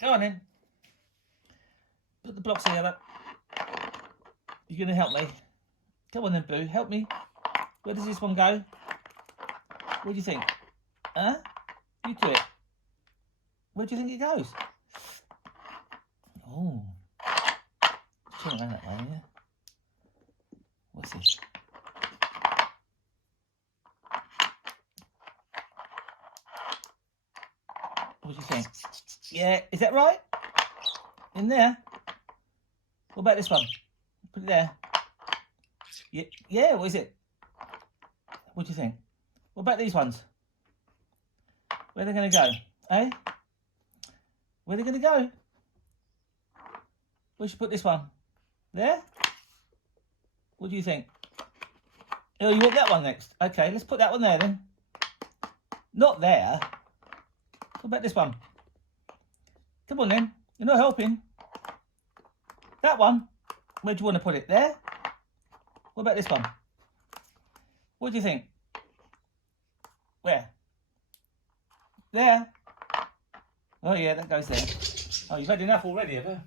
Go on then. Put the blocks together. You're going to help me. Come on then, Boo. Help me. Where does this one go? Where do you think? Huh? You do it. Where do you think it goes? Oh. Turn around that way, yeah? What's this? What do you think? Yeah, is that right? In there? What about this one? Put it there. Yeah, what is it? What do you think? What about these ones? Where are they going to go? Eh? Where are they going to go? We should put this one. There? What do you think? Oh, you want that one next? Okay, let's put that one there then. Not there. What about this one? Come on then. You're not helping. That one. Where do you want to put it? There? What about this one? What do you think? Where? There? Oh yeah, that goes there. Oh, you've had enough already, have you?